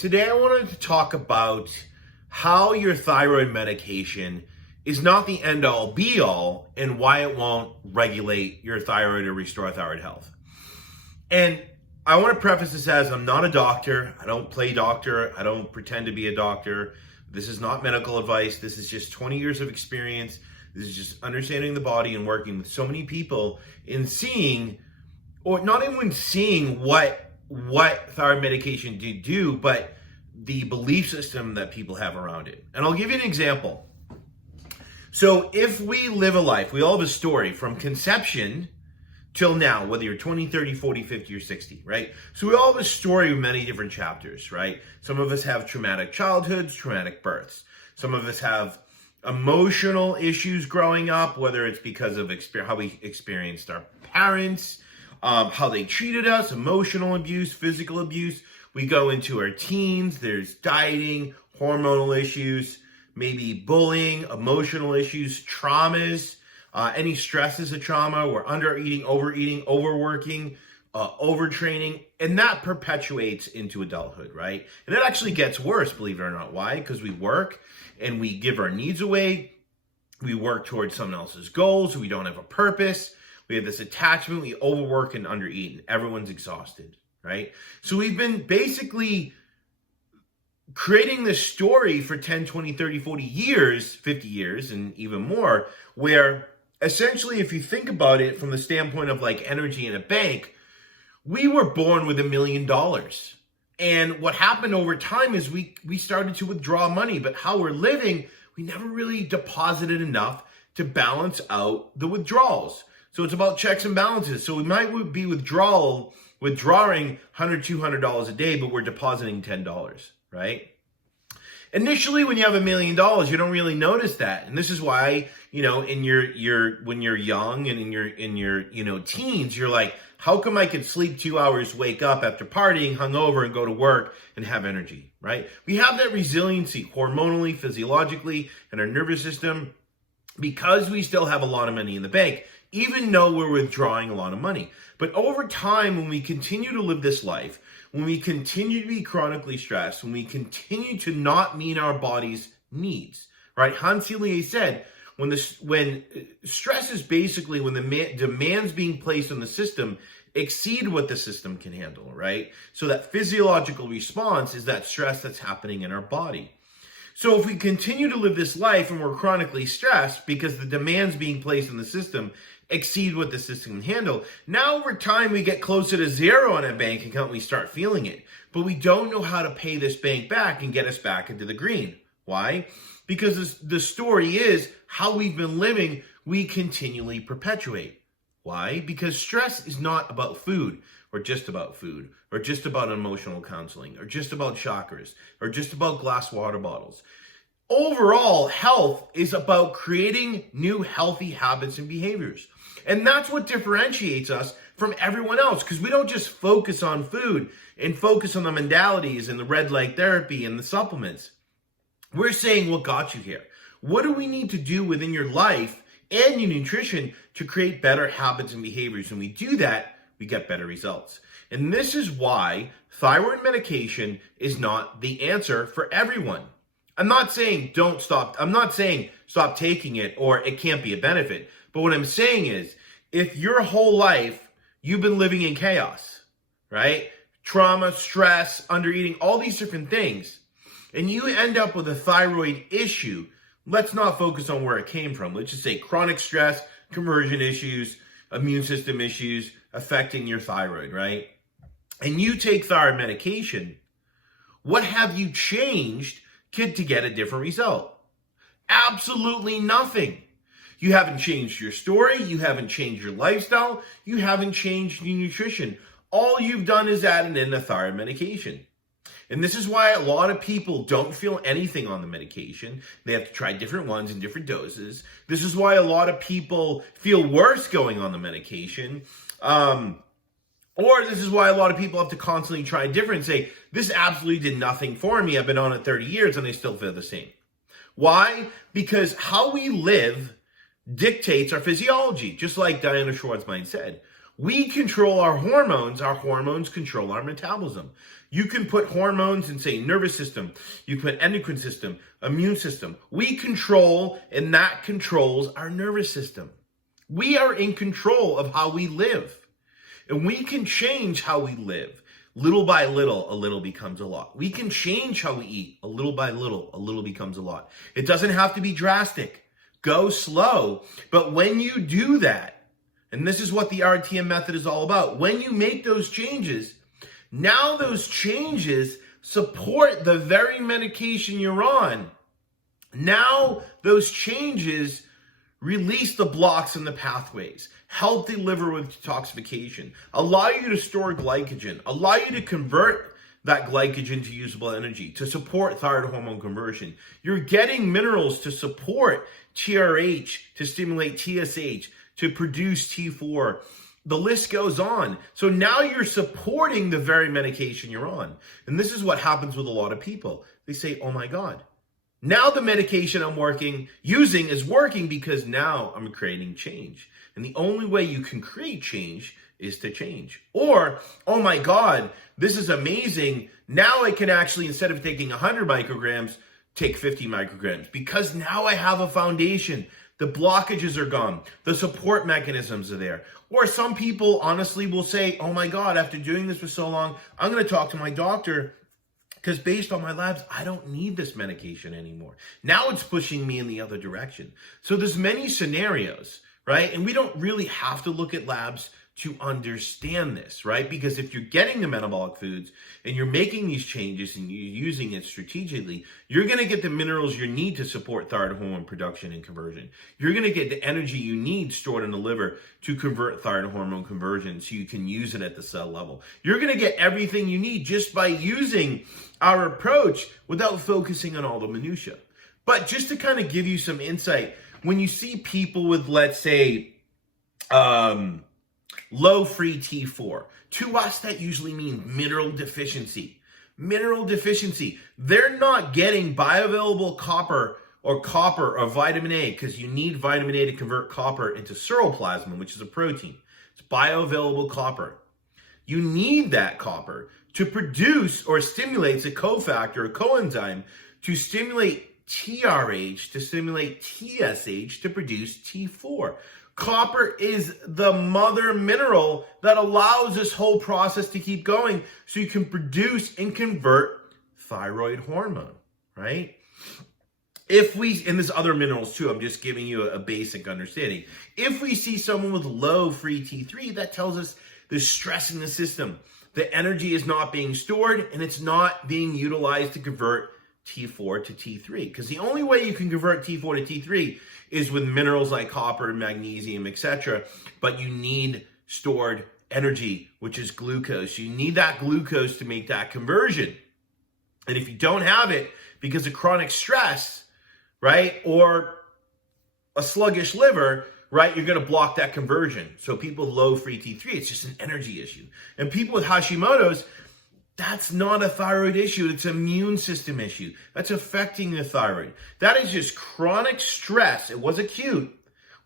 Today, I wanted to talk about how your thyroid medication is not the end all be all and why it won't regulate your thyroid or restore thyroid health. And I want to preface this as I'm not a doctor. I don't play doctor. I don't pretend to be a doctor. This is not medical advice. This is just 20 years of experience. This is just understanding the body and working with so many people in seeing, or not even seeing what thyroid medication do, but the belief system that people have around it. And I'll give you an example. So if we live a life, we all have a story from conception till now, whether you're 20, 30, 40, 50, or 60, right? So we all have a story with many different chapters, right? Some of us have traumatic childhoods, traumatic births. Some of us have emotional issues growing up, whether it's because of how we experienced our parents, how they treated us, emotional abuse, physical abuse. We go into our teens, there's dieting, hormonal issues, maybe bullying, emotional issues, traumas, any stress is a trauma. We're under-eating, overeating, overworking, overtraining, and that perpetuates into adulthood, right? And it actually gets worse, believe it or not. Why? Because we work and we give our needs away. We work towards someone else's goals. We don't have a purpose. We have this attachment. We overwork and undereat, and everyone's exhausted, right? So we've been basically creating this story for 10, 20, 30, 40 years, 50 years, and even more, where essentially, if you think about it from the standpoint of like energy in a bank, we were born with $1 million. And what happened over time is we started to withdraw money, but how we're living, we never really deposited enough to balance out the withdrawals. So it's about checks and balances. So we might be withdrawing $100, $200 a day, but we're depositing $10, right? Initially, when you have $1 million, you don't really notice that. And this is why, in when you're young and in your teens, you're like, how come I could sleep 2 hours, wake up after partying, hungover, and go to work and have energy, right? We have that resiliency hormonally, physiologically, and our nervous system because we still have a lot of money in the bank, even though we're withdrawing a lot of money. But over time, when we continue to live this life, when we continue to be chronically stressed, when we continue to not meet our body's needs, right? Hans Selye said, when stress is basically when the demands being placed on the system exceed what the system can handle, right? So that physiological response is that stress that's happening in our body. So if we continue to live this life and we're chronically stressed because the demands being placed in the system exceed what the system can handle, now over time we get closer to zero on a bank account, we start feeling it. But we don't know how to pay this bank back and get us back into the green. Why? Because the story is how we've been living, we continually perpetuate. Why? Because stress is not about food, or just about food, or just about emotional counseling, or just about chakras, or just about glass water bottles. Overall, health is about creating new healthy habits and behaviors. And that's what differentiates us from everyone else, because we don't just focus on food and focus on the modalities and the red light therapy and the supplements. We're saying what got you here. What do we need to do within your life and your nutrition to create better habits and behaviors? When we do that, we get better results. And this is why thyroid medication is not the answer for everyone. I'm not saying stop taking it or it can't be a benefit. But what I'm saying is, if your whole life you've been living in chaos, right? Trauma, stress, undereating, all these different things, and you end up with a thyroid issue, let's not focus on where it came from. Let's just say chronic stress, conversion issues, immune system issues affecting your thyroid, right? And you take thyroid medication, what have you changed to get a different result? Absolutely nothing. You haven't changed your story. You haven't changed your lifestyle. You haven't changed your nutrition. All you've done is added in a thyroid medication. And this is why a lot of people don't feel anything on the medication. They have to try different ones in different doses. This is why a lot of people feel worse going on the medication. Or this is why a lot of people have to constantly try different and say, this absolutely did nothing for me. I've been on it 30 years and I still feel the same. Why? Because how we live dictates our physiology, just like Diana Schwartzbein said. We control our hormones control our metabolism. You can put hormones in, say, nervous system. You can put endocrine system, immune system. We control, and that controls our nervous system. We are in control of how we live. And we can change how we live. Little by little, a little becomes a lot. We can change how we eat. A little by little, a little becomes a lot. It doesn't have to be drastic. Go slow. But when you do that, and this is what the RTM method is all about, when you make those changes, now those changes support the very medication you're on. Now those changes release the blocks in the pathways, help the liver with detoxification, allow you to store glycogen, allow you to convert that glycogen to usable energy, to support thyroid hormone conversion. You're getting minerals to support TRH, to stimulate TSH, to produce T4. The list goes on. So now you're supporting the very medication you're on. And this is what happens with a lot of people. They say, oh my God, now the medication I'm using is working because now I'm creating change. And the only way you can create change is to change. Or, oh my God, this is amazing. Now I can actually, instead of taking 100 micrograms, take 50 micrograms because now I have a foundation. The blockages are gone. The support mechanisms are there. Or some people honestly will say, oh my God, after doing this for so long, I'm going to talk to my doctor because based on my labs, I don't need this medication anymore. Now it's pushing me in the other direction. So there's many scenarios, right? And we don't really have to look at labs to understand this, right? Because if you're getting the metabolic foods and you're making these changes and you're using it strategically, you're going to get the minerals you need to support thyroid hormone production and conversion. You're going to get the energy you need stored in the liver to convert thyroid hormone conversion so you can use it at the cell level. You're going to get everything you need just by using our approach without focusing on all the minutia. But just to kind of give you some insight, when you see people with, let's say, low free T4. To us, that usually means mineral deficiency. Mineral deficiency. They're not getting bioavailable copper or vitamin A because you need vitamin A to convert copper into ceruloplasmin, which is a protein. It's bioavailable copper. You need that copper to produce or stimulate a cofactor or coenzyme to stimulate TRH, to stimulate TSH, to produce T4. Copper is the mother mineral that allows this whole process to keep going so you can produce and convert thyroid hormone, right? And there's other minerals too, I'm just giving you a basic understanding. If we see someone with low free T3, that tells us there's stress in the system. The energy is not being stored and it's not being utilized to convert T4 to T3. Because the only way you can convert T4 to T3 is with minerals like copper, magnesium, etc. But you need stored energy, which is glucose. You need that glucose to make that conversion. And if you don't have it because of chronic stress, right, or a sluggish liver, right, you're going to block that conversion. So people with low free T3, it's just an energy issue. And people with Hashimoto's, that's not a thyroid issue. It's an immune system issue. That's affecting the thyroid. That is just chronic stress. It was acute,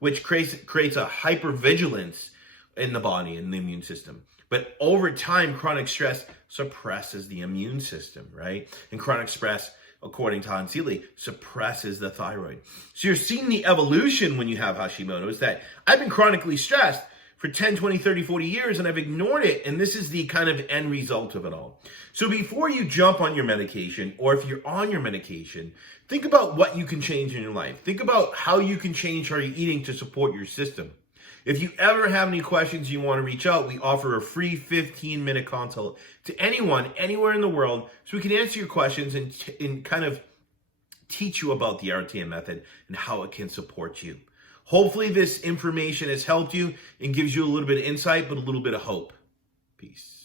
which creates a hypervigilance in the body and the immune system. But over time, chronic stress suppresses the immune system, right? And chronic stress, according to Hans Seeley, suppresses the thyroid. So you're seeing the evolution when you have Hashimoto's that I've been chronically stressed for 10, 20, 30, 40 years, and I've ignored it, and this is the kind of end result of it all. So before you jump on your medication, or if you're on your medication, think about what you can change in your life. Think about how you can change how you're eating to support your system. If you ever have any questions you want to reach out, we offer a free 15-minute consult to anyone, anywhere in the world, so we can answer your questions and kind of teach you about the RTM method and how it can support you. Hopefully this information has helped you and gives you a little bit of insight, but a little bit of hope. Peace.